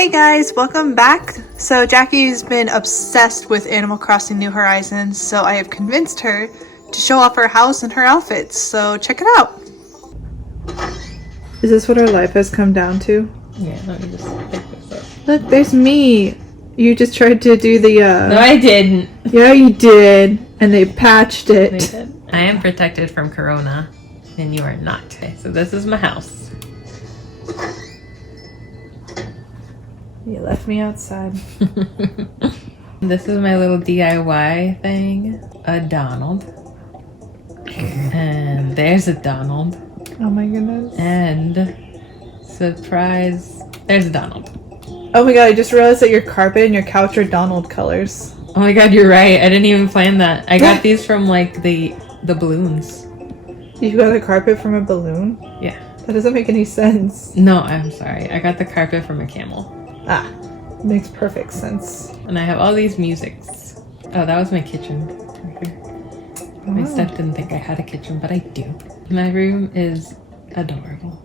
Hey guys, welcome back. So Jackie's been obsessed with Animal Crossing New Horizons, so I have convinced her to show off her house and her outfits. So check it out. Is this what our life has come down to? Yeah, let me just pick this up. Look, there's me. You just tried to do the No, I didn't. Yeah, you did. And they patched it. They did. I am protected from Corona, and you are not. Okay, so this is my house. You left me outside. This is my little DIY thing. A Donald. And there's a Donald. Oh my goodness. And surprise, there's a Donald. Oh my god, I just realized that your carpet and your couch are Donald colors. Oh my god, you're right. I didn't even plan that. I got these from like the balloons. You got the carpet from a balloon? Yeah. That doesn't make any sense. No, I'm sorry. I got the carpet from a camel. Ah, makes perfect sense. And I have all these musics. Oh, that was my kitchen. Right here. My step didn't think I had a kitchen, but I do. My room is adorable.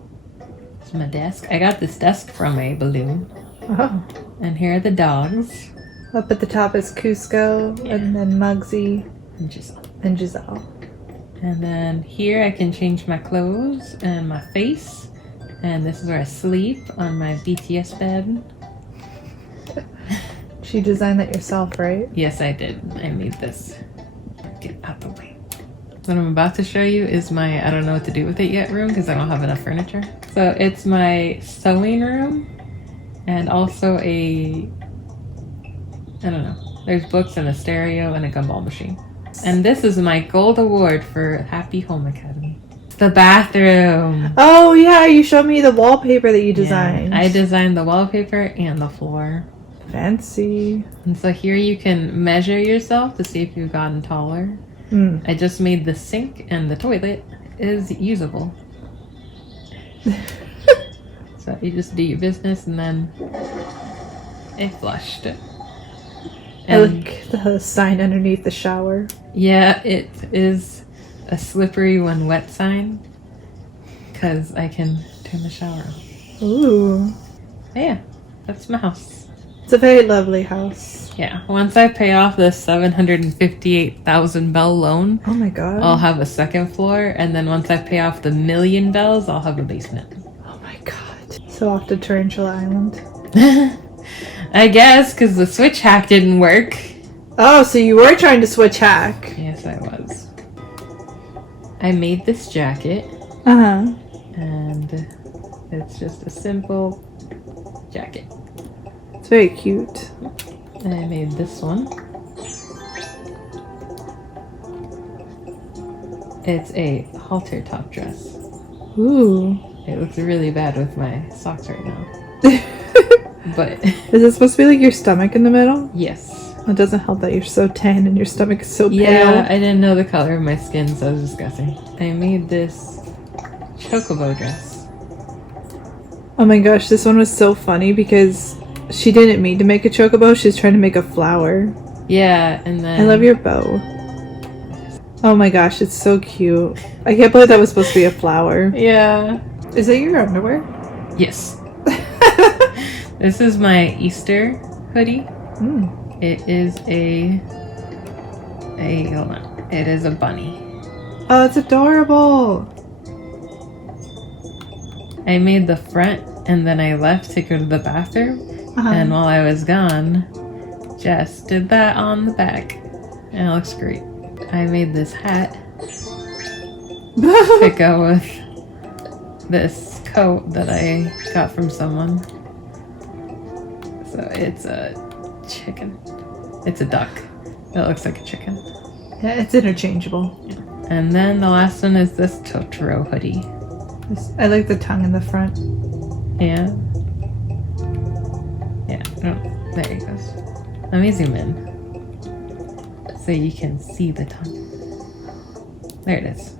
It's my desk. I got this desk from a balloon. Oh. And here are the dogs. Up at the top is Cusco, and then Muggsy, And Giselle. and Giselle. And then here I can change my clothes and my face. And this is where I sleep, on my BTS bed. She designed that yourself, right? Yes, I did. I made this. Get out the way. What I'm about to show you is my I don't know what to do with it yet room because I don't have enough furniture. So it's my sewing room and also I don't know. There's books and a stereo and a gumball machine. And this is my gold award for Happy Home Academy. The bathroom. Oh yeah, you showed me the wallpaper that you designed. Yeah, I designed the wallpaper and the floor. Fancy. And so here you can measure yourself to see if you've gotten taller. I just made the sink and the toilet is usable. So you just do your business and then it flushed. I like the sign underneath the shower. Yeah, it is a slippery when wet sign because I can turn the shower on. Ooh. But yeah, that's my house. It's a very lovely house. Yeah, once I pay off the 758,000 bell loan, Oh my god. I'll have a second floor, and then once I pay off the 1,000,000 bells, I'll have a basement. Oh my god. So off to Tarantula Island. I guess, because the switch hack didn't work. Oh, so you were trying to switch hack. Yes, I was. I made this jacket, Uh-huh. and it's just a simple jacket. It's very cute. And I made this one. It's a halter top dress. Ooh. It looks really bad with my socks right now. But Is it supposed to be like your stomach in the middle? yes. It doesn't help that you're so tan and your stomach is so pale. Yeah, I didn't know the color of my skin, so it was disgusting. I made this Chocobo dress. Oh my gosh, this one was so funny because she didn't mean to make a chocobo. She's trying to make a flower. Yeah, and then... I love your bow. Oh my gosh, it's so cute. I can't believe that was supposed to be a flower. Yeah. Is that your underwear? Yes. This is my Easter hoodie. It is hold on. It is a bunny. Oh, it's adorable. I made the front and then I left to go to the bathroom. And while I was gone, Jess did that on the back. And it looks great. I made this hat to go with this coat that I got from someone. So it's a chicken. It's a duck. It looks like a chicken. Yeah, it's interchangeable. And then the last one is this Totoro hoodie. I like the tongue in the front. Yeah. Yeah. Oh, there it goes. Let me zoom in so you can see the tongue. There it is.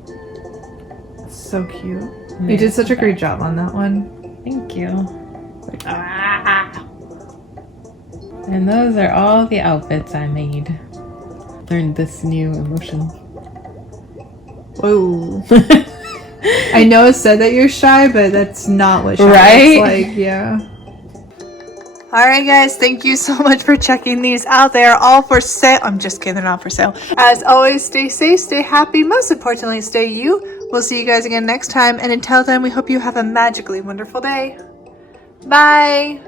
It's so cute. You did such a great job on that one. Thank you. And those are all the outfits I made. Learned this new emotion. Whoa. I know it said that you're shy, but that's not what shy Right? looks like, yeah. Alright guys, thank you so much for checking these out. They are all for sale. I'm just kidding, they're not for sale. As always, stay safe, stay happy, most importantly, stay you. We'll see you guys again next time, and until then, we hope you have a magically wonderful day. Bye!